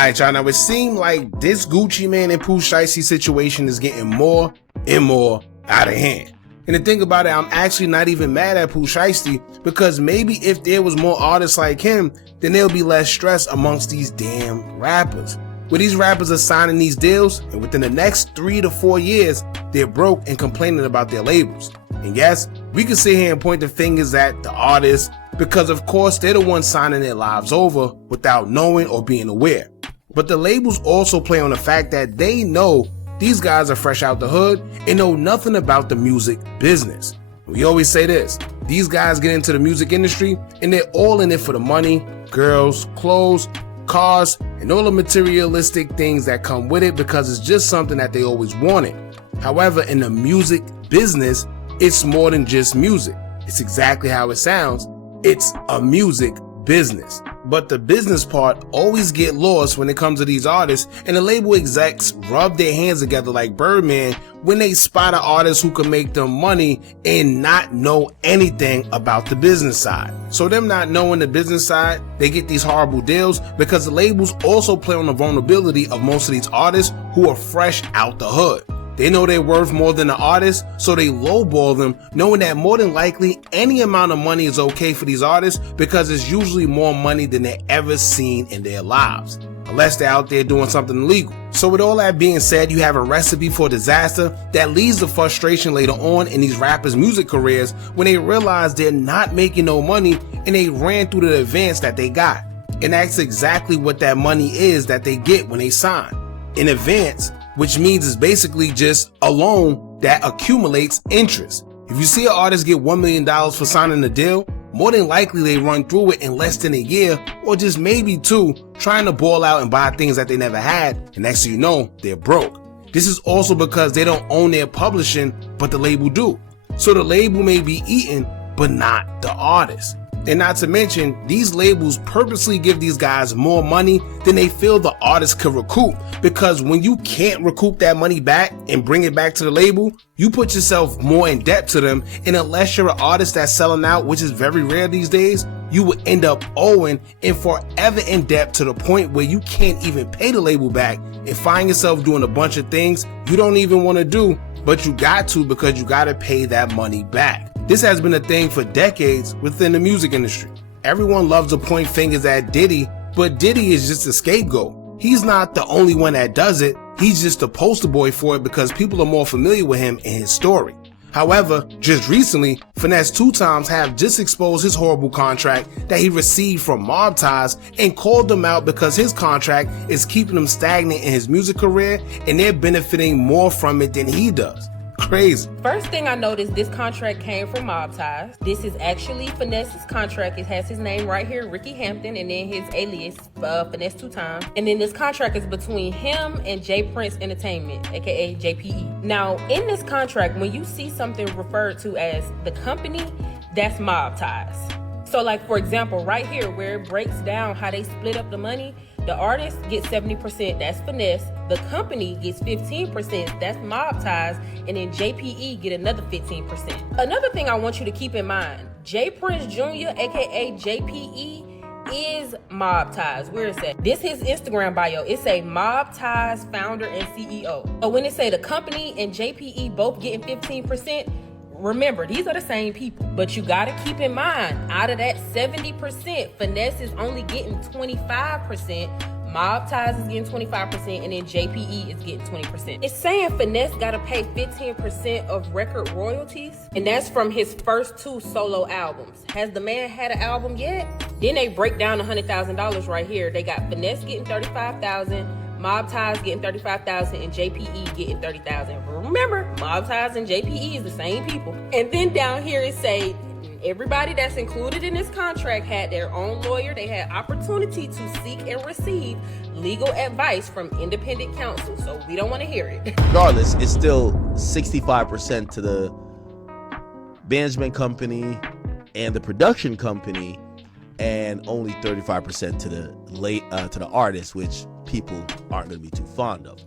Alright, y'all, now it seemed like this Gucci Mane and Pooh Shiesty situation is getting more and more out of hand. And the thing about it, I'm actually not even mad at Pooh Shiesty, because maybe if there was more artists like him, then there'll be less stress amongst these damn rappers. Where these rappers are signing these deals, and within the next 3 to 4 years, they're broke and complaining about their labels. And yes, we can sit here and point the fingers at the artists, because of course they're the ones signing their lives over without knowing or being aware. But the labels also play on the fact that they know these guys are fresh out the hood and know nothing about the music business. We always say this, these guys get into the music industry and they're all in it for the money, girls, clothes, cars, and all the materialistic things that come with it, because it's just something that they always wanted. However, in the music business, it's more than just music. It's exactly how it sounds. It's a music business. But the business part always get lost when it comes to these artists, and the label execs rub their hands together like Birdman when they spot an artist who can make them money and not know anything about the business side. So them not knowing the business side, they get these horrible deals because the labels also play on the vulnerability of most of these artists who are fresh out the hood. They know they're worth more than the artist, so they lowball them, knowing that more than likely any amount of money is okay for these artists because it's usually more money than they've ever seen in their lives, unless they're out there doing something illegal. So with all that being said, you have a recipe for disaster that leads to frustration later on in these rappers' music careers when they realize they're not making no money and they ran through the advance that they got. And that's exactly what that money is that they get when they sign. In advance, which means it's basically just a loan that accumulates interest. If you see an artist get $1 million for signing a deal, more than likely they run through it in less than a year or just maybe 2, trying to ball out and buy things that they never had, and next thing you know, they're broke. This is also because they don't own their publishing, but the label do. So the label may be eaten, but not the artist. And not to mention, these labels purposely give these guys more money than they feel the artist could recoup, because when you can't recoup that money back and bring it back to the label, you put yourself more in debt to them, and unless you're an artist that's selling out, which is very rare these days, you would end up owing and forever in debt to the point where you can't even pay the label back and find yourself doing a bunch of things you don't even want to do, but you got to because you got to pay that money back. This has been a thing for decades within the music industry. Everyone loves to point fingers at Diddy, but Diddy is just a scapegoat. He's not the only one that does it. He's just a poster boy for it because people are more familiar with him and his story. However, just recently, Finesse 2 Times have just exposed his horrible contract that he received from Mob Ties and called him out because his contract is keeping him stagnant in his music career and they're benefiting more from it than he does. Crazy. First thing I noticed, this contract came from Mob Ties. This is actually Finesse's contract. It has his name right here, Ricky Hampton, and then his alias, Finesse 2 Times. And then this contract is between him and J Prince Entertainment, aka JPE. Now, in this contract, when you see something referred to as the company, that's Mob Ties. So like, for example, right here where it breaks down how they split up the money, the artist gets 70%, that's Finesse. The company gets 15%, that's Mob Ties. And then JPE get another 15%. Another thing I want you to keep in mind, J Prince Jr., aka JPE, is Mob Ties. Where is that? This is his Instagram bio. It say Mob Ties founder and CEO. But when it say the company and JPE both getting 15%, remember, these are the same people, but you gotta keep in mind, out of that 70%, Finesse is only getting 25%, Mob Ties is getting 25%, and then JPE is getting 20%. It's saying Finesse gotta pay 15% of record royalties, and that's from his first 2 solo albums. Has the man had an album yet? Then they break down $100,000 right here. They got Finesse getting $35,000, Mob Ties getting $35,000, and JPE getting $30,000. Remember, Mob Ties and JPE is the same people. And then down here it say everybody that's included in this contract had their own lawyer. They had opportunity to seek and receive legal advice from independent counsel. So we don't want to hear it. Regardless, it's still 65% to the management company and the production company, and only 35% to the artist, which people aren't going to be too fond of.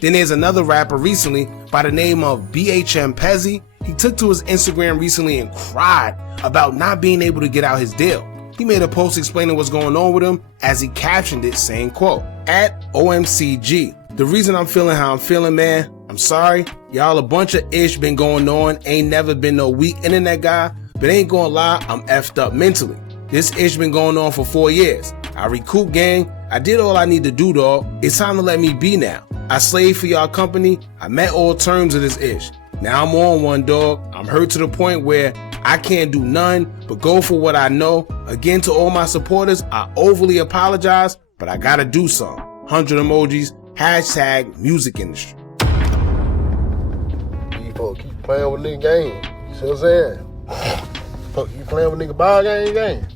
Then there's another rapper recently by the name of BHM Pezzy. He took to his Instagram recently and cried about not being able to get out his deal. He made a post explaining what's going on with him as he captioned it saying, quote, at OMCG. The reason I'm feeling how I'm feeling, man, I'm sorry. Y'all a bunch of ish been going on. Ain't never been no weak internet guy, but ain't gonna lie, I'm effed up mentally. This ish been going on for 4 years. I recouped, gang. I did all I need to do, dog. It's time to let me be now. I slaved for y'all company. I met all terms of this ish. Now I'm on one, dog. I'm hurt to the point where I can't do none but go for what I know. Again, to all my supporters, I overly apologize, but I gotta do something. 100 emojis, hashtag music industry. You folks keep playing with nigga game. You see what I'm saying? Fuck, you playing with nigga ball game?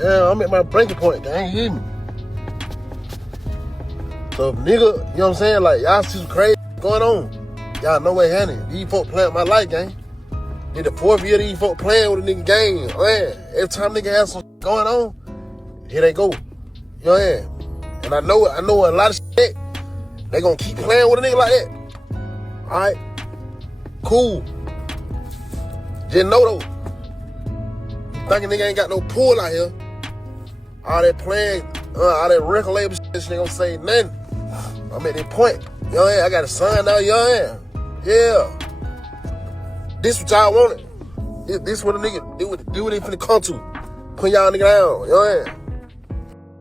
Yeah, I'm at my breaking point, gang. You hear me? So if nigga, you know what I'm saying? Like, y'all see some crazy going on. Y'all know what happening. These folks playing my life, gang. In the 4th year, these folks playing with a nigga game. Man, every time nigga has some going on, here they go. You know what I'm saying? And I know a lot of shit. They gonna keep playing with a nigga like that. Alright? Cool. Just know though. You thinking nigga ain't got no pull out here. All that playing, all that record label shit, they gonna say nothing. I'm at that point. You know what I'm saying? I got a son now, you know what I'm saying? Yeah. This what y'all wanted. This what a nigga do what they finna come to. Put y'all nigga down, you know what I'm saying?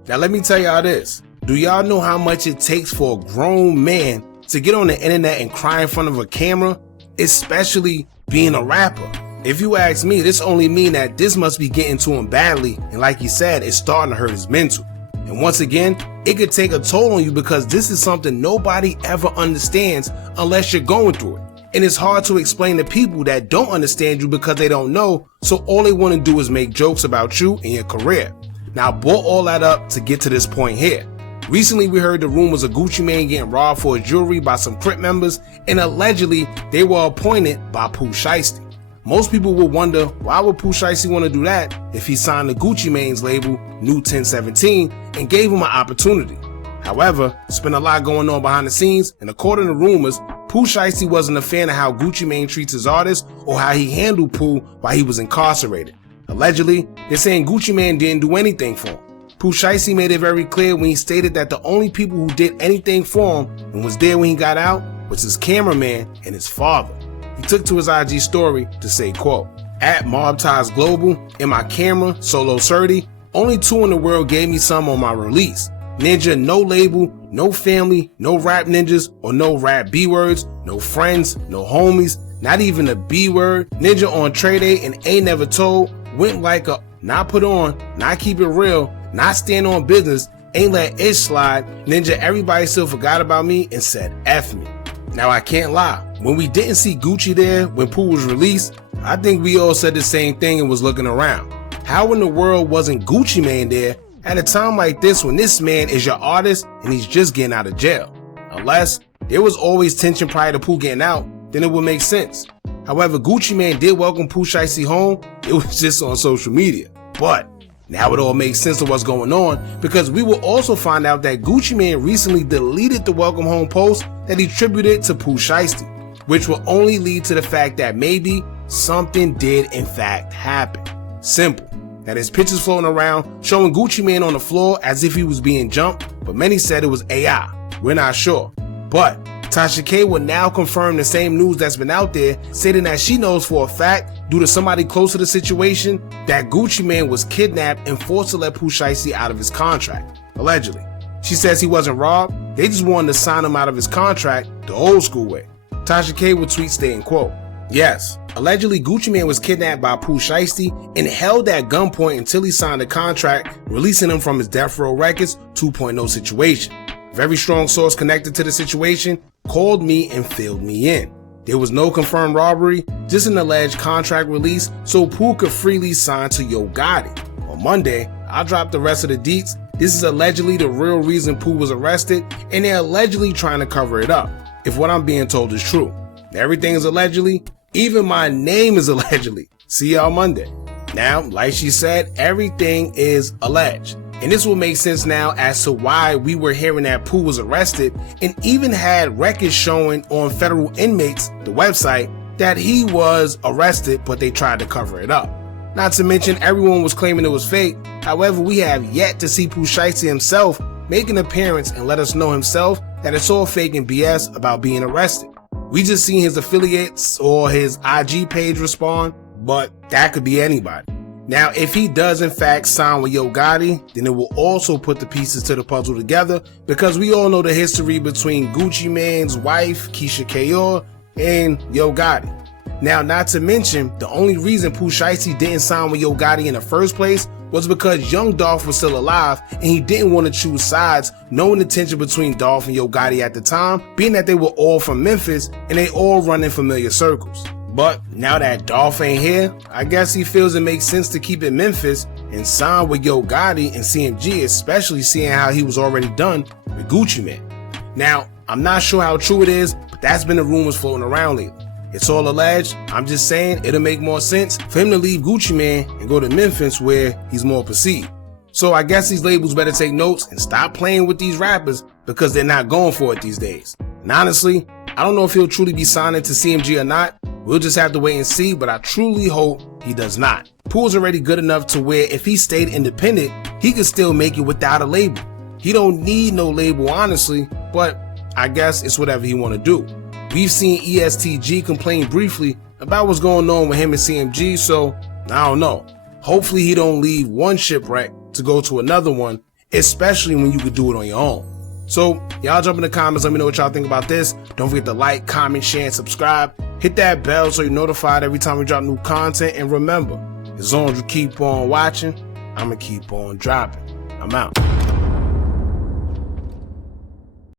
Now let me tell y'all this. Do y'all know how much it takes for a grown man to get on the internet and cry in front of a camera? Especially being a rapper. If you ask me, this only mean that this must be getting to him badly, and like he said, it's starting to hurt his mental. And once again, it could take a toll on you because this is something nobody ever understands unless you're going through it. And it's hard to explain to people that don't understand you because they don't know, so all they want to do is make jokes about you and your career. Now I brought all that up to get to this point here. Recently we heard the rumors of Gucci Mane getting robbed for his jewelry by some Crip members, and allegedly they were appointed by Pooh Shiesty. Most people would wonder, why would Pooh Shiesty want to do that if he signed the Gucci Mane's label, New 1017, and gave him an opportunity? However, there's been a lot going on behind the scenes, and according to rumors, Pooh Shiesty wasn't a fan of how Gucci Mane treats his artists or how he handled Pooh while he was incarcerated. Allegedly, they're saying Gucci Mane didn't do anything for him. Pooh Shiesty made it very clear when he stated that the only people who did anything for him and was there when he got out was his cameraman and his father. He took to his IG story to say, quote, at Mob Ties Global, in my camera, Solo 30, only 2 in the world gave me some on my release. Ninja, no label, no family, no rap ninjas, or no rap B-words, no friends, no homies, not even a B-word. Ninja on trade day and ain't never told, went like a not put on, not keep it real, not stand on business, ain't let it slide. Ninja, everybody still forgot about me and said F me. Now I can't lie, when we didn't see Gucci there when Pooh was released, I think we all said the same thing and was looking around. How in the world wasn't Gucci Mane there at a time like this when this man is your artist and he's just getting out of jail? Unless there was always tension prior to Pooh getting out, then it would make sense. However, Gucci Mane did welcome Pooh Shiesty home, it was just on social media. But now it all makes sense of what's going on because we will also find out that Gucci Mane recently deleted the welcome home post that he attributed to Pooh Shiesty, which will only lead to the fact that maybe something did in fact happen. Simple. Now there's pictures floating around showing Gucci Mane on the floor as if he was being jumped, but many said it was AI. We're not sure. But Tasha K will now confirm the same news that's been out there, stating that she knows for a fact, due to somebody close to the situation, that Gucci Mane was kidnapped and forced to let Pooh Shiesty out of his contract. Allegedly. She says he wasn't robbed, they just wanted to sign him out of his contract the old school way. Tasha K will tweet stating, quote, yes, allegedly Gucci Mane was kidnapped by Pooh Shiesty and held at gunpoint until he signed a contract, releasing him from his Death Row Records 2.0 situation. A very strong source connected to the situation called me and filled me in. There was no confirmed robbery, just an alleged contract release so Pooh could freely sign to Yo Gotti. On Monday, I'll drop the rest of the deets. This is allegedly the real reason Pooh was arrested, and they're allegedly trying to cover it up, if what I'm being told is true. Everything is allegedly, even my name is allegedly. See y'all Monday. Now, like she said, everything is alleged. And this will make sense now as to why we were hearing that Pooh was arrested and even had records showing on Federal Inmates, the website, that he was arrested, but they tried to cover it up. Not to mention everyone was claiming it was fake. However, we have yet to see Pooh Shiesty himself make an appearance and let us know himself that it's all fake and BS about being arrested. We just seen his affiliates or his IG page respond, but that could be anybody. Now, if he does in fact sign with Yo Gotti, then it will also put the pieces to the puzzle together, because we all know the history between Gucci Mane's wife, Keisha Kayor, and Yo Gotti. Now, not to mention, the only reason Pooh Shiesty didn't sign with Yo Gotti in the first place was because young Dolph was still alive and he didn't want to choose sides, knowing the tension between Dolph and Yo Gotti at the time, being that they were all from Memphis and they all run in familiar circles. But now that Dolph ain't here, I guess he feels it makes sense to keep it Memphis and sign with Yo Gotti and CMG, especially seeing how he was already done with Gucci Mane. Now, I'm not sure how true it is, but that's been the rumors floating around lately. It's all alleged. I'm just saying it'll make more sense for him to leave Gucci Mane and go to Memphis where he's more perceived. So I guess these labels better take notes and stop playing with these rappers because they're not going for it these days. And honestly, I don't know if he'll truly be signing to CMG or not. We'll just have to wait and see, but I truly hope he does not. Pooh's already good enough to where if he stayed independent, he could still make it without a label. He don't need no label, honestly, but I guess it's whatever he want to do. We've seen ESTG complain briefly about what's going on with him and CMG, so I don't know. Hopefully he don't leave one shipwreck to go to another one, especially when you could do it on your own. So y'all jump in the comments, let me know what y'all think about this. Don't forget to like, comment, share, and subscribe. Hit that bell so you're notified every time we drop new content. And remember, as long as you keep on watching, I'ma keep on dropping. I'm out.